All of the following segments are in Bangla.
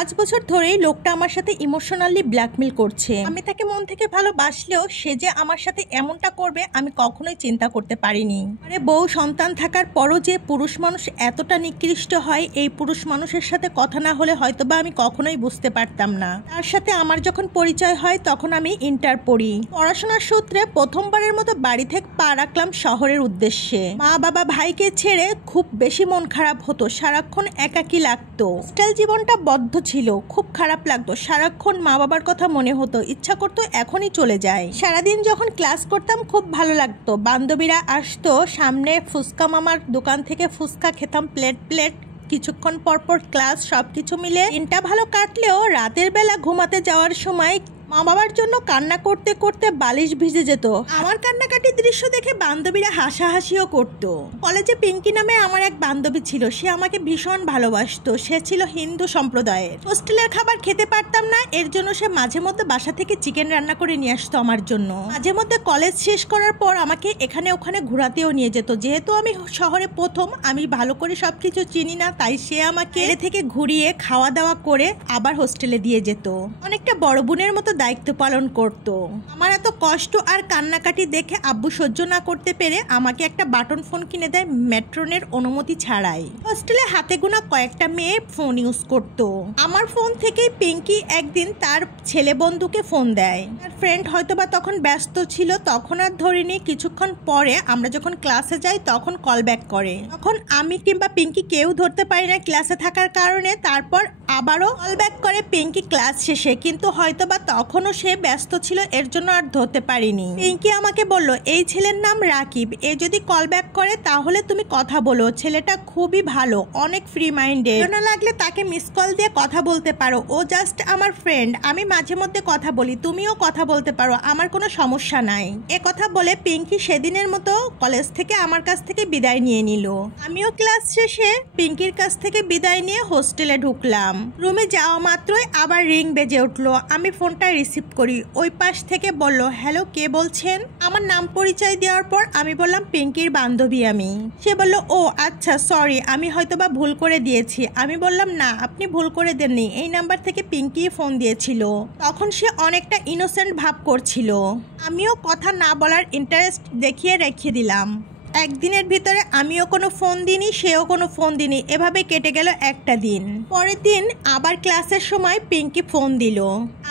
5 বছর ধরেই লোকটা আমার সাথে ইমোশনালি ব্ল্যাকমেল করছে। আমি তাকে মন থেকে ভালোবাসলেও সে যে আমার সাথে এমনটা করবে আমি কখনোই চিন্তা করতে পারিনি। আরে বউ সন্তান থাকার পরও যে পুরুষ মানুষ এতটা নিকৃষ্ট হয়, এই পুরুষ মানুষের সাথে কথা না হলে হয়তোবা আমি কখনোই বুঝতে পারতাম না। তার সাথে আমার যখন পরিচয় হয় তখন আমি ইন্টার পড়ি। পড়াশোনার সূত্রে প্রথমবারের মতো বাড়ি থেকে পা রাখলাম শহরের উদ্দেশ্যে। মা বাবা ভাইকে ছেড়ে খুব বেশি মন খারাপ হতো, সারাক্ষণ একাকী লাগতো। হোস্টেল জীবনটা বদ্ধ ছিল, খুব খারাপ লাগতো, সারাক্ষণ মা বাবার কথা মনে হতো, ইচ্ছা করতো এখনই চলে যায়। সারাদিন যখন ক্লাস করতাম খুব ভালো লাগতো, বান্ধবীরা আসতো, সামনে ফুচকা মামার দোকান থেকে ফুচকা খেতাম প্লেট প্লেট। কিছুক্ষণ পরপর ক্লাস, সবকিছু মিলে দিনটা ভালো কাটলেও রাতের বেলা ঘুমাতে যাওয়ার সময় মা বাবার জন্য কান্না করতে করতে বালিশ ভিজে যেত। আমার কান্নাকাটির দৃশ্য দেখে বান্ধবীরা হাসাহাসিও করত। কলেজে পিঙ্কি নামে আমার এক বান্ধবী ছিল, সে আমাকে ভীষণ ভালোবাসতো। সে ছিল হিন্দু সম্প্রদায়ের। হোস্টেলের খাবার খেতে পারতাম না, এর জন্য সে মাঝে মধ্যে বাসা থেকে চিকেন রান্না করে নিয়ে আসতো আমার জন্য। মাঝে মধ্যে কলেজ শেষ করার পর আমাকে এখানে ওখানে ঘোরাতেও নিয়ে যেত। যেহেতু আমি শহরে প্রথম, আমি ভালো করে সবকিছু চিনি না, তাই সে আমাকে থেকে ঘুরিয়ে খাওয়া দাওয়া করে আবার হোস্টেলে দিয়ে যেত। অনেকটা বড় বোনের মতো দায়িত্ব পালন করত। আমার এত কষ্ট আর কান্নাকাটি দেখে আব্বু সহ্য না করতে পেরে আমাকে একটা বাটন ফোন কিনে দেয় ম্যাট্রনের অনুমতি ছাড়াই। হোস্টেলে হাতে গোনা কয়েকটা মেয়ে ফোন ইউজ করত। আমার ফোন থেকে পিঙ্কি একদিন তার ছেলে বন্ধুকে ফোন দেয়। তার ফ্রেন্ড হয়তোবা তখন ব্যস্ত ছিল, তখন আর ধরিনি। কিছুক্ষণ পরে আমরা যখন ক্লাসে যাই তখন কল ব্যাক করে। তখন আমি কিংবা পিঙ্কি কেউ ধরতে পারি না ক্লাসে থাকার কারণে। তারপর আবারও কল ব্যাক করে পিঙ্কি ক্লাস শেষে, কিন্তু হয়তোবা তখনও সে ব্যস্ত ছিল, এর জন্য আর ধরতে পারিনি। পিঙ্কি আমাকে বলল, এই ছেলের নাম রাকিব, এ যদি কল ব্যাক করে তাহলে তুমি কথা বলো, ছেলেটা খুবই ভালো, অনেক ফ্রি মাইন্ডেড, না লাগলে তাকে মিস কল দিয়ে কথা বলতে পারো, ও জাস্ট আমার ফ্রেন্ড, আমি মাঝে মধ্যে কথা বলি, তুমিও কথা বলতে পারো, আমার কোনো সমস্যা নাই। এ কথা বলে পিঙ্কি সেদিনের মতো কলেজ থেকে আমার কাছ থেকে বিদায় নিয়ে নিল। আমিও ক্লাস শেষে পিঙ্কির কাছ থেকে বিদায় নিয়ে হোস্টেলে ঢুকলাম। রুমে যাওয়া মাত্রই আবার রিং বেজে উঠলো। আমি ফোনটা রিসিভ করি। ওই পাশ থেকে বলল, হ্যালো, কে বলছেন? আমার নাম পরিচয় দেওয়ার পর আমি বললাম, পিঙ্কির বান্ধবী আমি। সে বলল, ও আচ্ছা, সরি, আমি হয়তোবা ভুল করে দিয়েছি। আমি বললাম, না, আপনি ভুল করে দেননি, এই নাম্বার থেকে পিঙ্কি ফোন দিয়েছিল। তখন সে অনেকটা ইনোসেন্ট ভাব করছিল। আমিও কথা না বলার ইন্টারেস্ট দেখিয়ে রেখে দিলাম। একদিনের ভিতরে আমিও কোনো ফোন দিইনি, সেও কোনো ফোন দিইনি, এভাবে কেটে গেল একটা দিন। পরের দিন আবার ক্লাসের সময় পিঙ্কি ফোন দিল।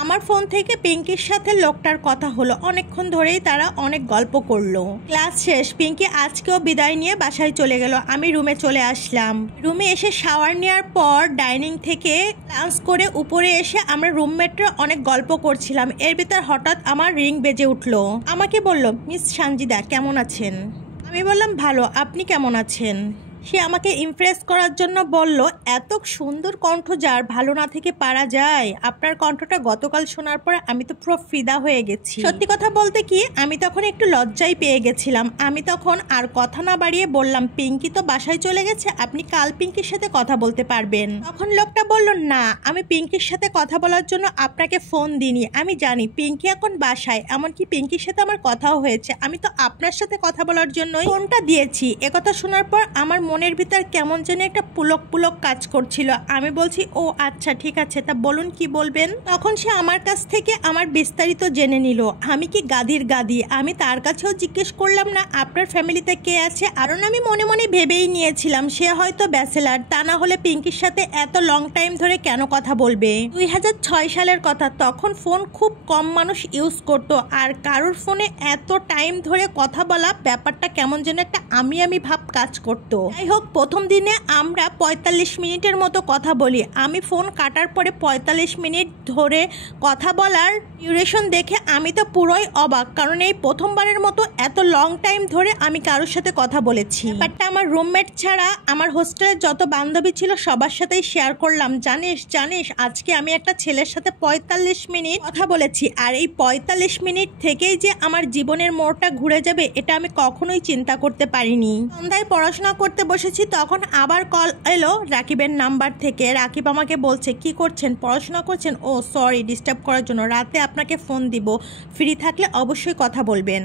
আমার ফোন থেকে পিঙ্কির সাথে লোকটার কথা হলো, অনেকক্ষণ ধরেই তারা অনেক গল্প করলো। ক্লাস শেষ, পিঙ্কি আজকেও বিদায় নিয়ে বাসায় চলে গেল। আমি রুমে চলে আসলাম। রুমে এসে শাওয়ার নেওয়ার পর ডাইনিং থেকে লাঞ্চ করে উপরে এসে আমরা রুমমেটরা অনেক গল্প করছিলাম। এর ভিতর হঠাৎ আমার রিং বেজে উঠলো। আমাকে বলল, মিস সানজিদা কেমন আছেন? আমি বললাম, ভালো, আপনি কেমন আছেন? সে আমাকে ইমপ্রেস করার জন্য বলল, এত সুন্দর কণ্ঠ যার ভালো না থেকে পারা যায়। আপনার কণ্ঠটা গতকাল শোনার পর আমি তো পুরো ফিদা হয়ে গেছি। সত্যি কথা বলতে কি, আমি তখন একটু লজ্জাই পেয়ে গেছিলাম। আমি তখন আর কথা না বাড়িয়ে বললাম, পিঙ্কি তো বাসায় চলে গেছে, আপনি কাল পিঙ্কির সাথে কথা বলতে পারবেন। তখন লোকটা বলল, না, আমি পিঙ্কির সাথে কথা বলার জন্য আপনাকে ফোন দিইনি, আমি জানি পিঙ্কি এখন বাসায়, এমনকি পিঙ্কির সাথে আমার কথাও হয়েছে, আমি তো আপনার সাথে কথা বলার জন্যই ফোনটা দিয়েছি। একথা শোনার পর আমার মনের ভিতর কেমন যেন একটা পুলক পুলক কাজ করছিল। আমি বলছি, ও আচ্ছা, ঠিক আছে, তা বলুন কি বলবেন। তখন সে আমার কাছ থেকে আমার বিস্তারিত জেনে নিল। আমি কি গাদির গাদি, আমি তার কাছেও জিজ্ঞেস করলাম না আপনার ফ্যামিলিতে কে আছে, কারণ আমি মনে মনে ভেবেই নিয়েছিলাম সে হয়তো ব্যাচেলার, তা না হলে পিঙ্কির সাথে এত লং টাইম ধরে কেন কথা বলবে। 2006 সালের কথা, তখন ফোন খুব কম মানুষ ইউজ করতো, আর কারোর ফোনে এত টাইম ধরে কথা বলা ব্যাপারটা কেমন যেন একটা আমি ভাব কাজ করতো। যাই হোক, প্রথম দিনে আমরা 45 মিনিটের মতো কথা বলি। আমি ফোন কাটার পরে 45 মিনিট ধরে কথা বলার ডিউরেশন দেখে আমি তো পুরোই অবাক, কারণ এই প্রথমবারের মতো এত লং টাইম ধরে আমি কারোর সাথে কথা বলেছি। ব্যাপারটা আমার রুমমেট ছাড়া আমার হোস্টেলের যত বান্ধবী ছিল সবার সাথেই শেয়ার করলাম। জানিস আজকে আমি একটা ছেলের সাথে 45 মিনিট কথা বলেছি, আর এই 45 মিনিট থেকেই যে আমার জীবনের মোড়টা ঘুরে যাবে এটা আমি কখনোই চিন্তা করতে পারিনি। সন্ধ্যায় পড়াশোনা করতে বসেছি, তখন আবার কল এলো রাকিবের নাম্বার থেকে। রাকিব আমাকে বলছে, কি করছেন, পড়াশোনা করছেন? ও সরি ডিস্টার্ব করার জন্য, রাতে আপনাকে ফোন দিব, ফ্রি থাকলে অবশ্যই কথা বলবেন।